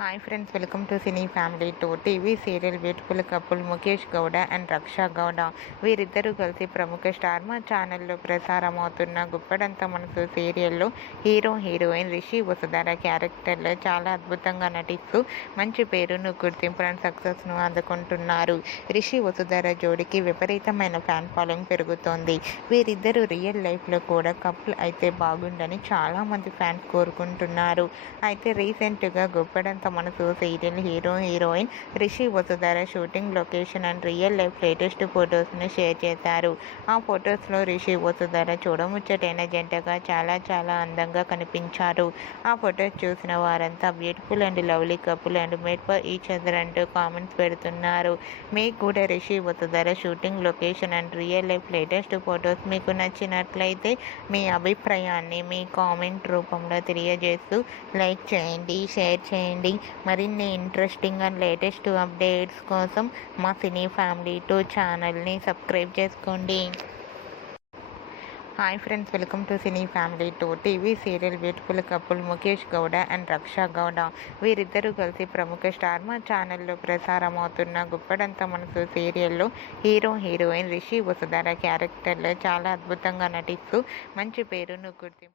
Hi friends, welcome to cine family two. TV serial beautiful couple Mukesh Gowda and Raksha Gowda వీరిద్దరూ కలిసి ప్రముఖ star మా ఛానల్లో ప్రసారం అవుతున్న గుప్పడంత మనసు సీరియల్లో హీరో హీరోయిన్ రిషి వసుధర క్యారెక్టర్లో చాలా అద్భుతంగా నటిస్తూ మంచి పేరును గుర్తింపును సక్సెస్ను అందుకుంటున్నారు. రిషి వసుధర జోడికి విపరీతమైన ఫ్యాన్ ఫాలోయింగ్ పెరుగుతోంది. వీరిద్దరూ రియల్ లైఫ్లో కూడా కపుల్ అయితే బాగుండని చాలామంది ఫ్యాన్స్ కోరుకుంటున్నారు. అయితే రీసెంట్గా Guppedantha Manasu serial hero heroine Rishi Vasudhara shooting location and real life latest ఫొటోస్ను షేర్ చేశారు. ఆ ఫొటోస్లో రిషి వసుధర చూడముచ్చటైన జంటగా చాలా అందంగా కనిపించారు. ఆ ఫొటోస్ చూసిన వారంతా beautiful and lovely couple and made for each other అంటూ కామెంట్స్ పెడుతున్నారు. మీకు కూడా Rishi Vasudhara shooting location and real life latest photos మీకు నచ్చినట్లయితే మీ అభిప్రాయాన్ని మీ కామెంట్ రూపంలో తెలియజేస్తూ లైక్ చేయండి, షేర్ చేయండి. మరిన్ని ఇంట్రెస్టింగ్ అండ్ లేటెస్ట్ అప్డేట్స్ కోసం మా సినీ ఫ్యామిలీ టూ ఛానల్ని సబ్స్క్రైబ్ చేసుకోండి. Hi friends, welcome to cine family two. TV serial beautiful couple Mukesh Gowda and Raksha Gowda వీరిద్దరూ కలిసి ప్రముఖ స్టార్ మా ఛానల్లో ప్రసారం అవుతున్న గుప్పడంత మనసు సీరియల్లో హీరో హీరోయిన్ రిషి వసుధర క్యారెక్టర్లో చాలా అద్భుతంగా నటిస్తూ మంచి పేరును గుర్తింపు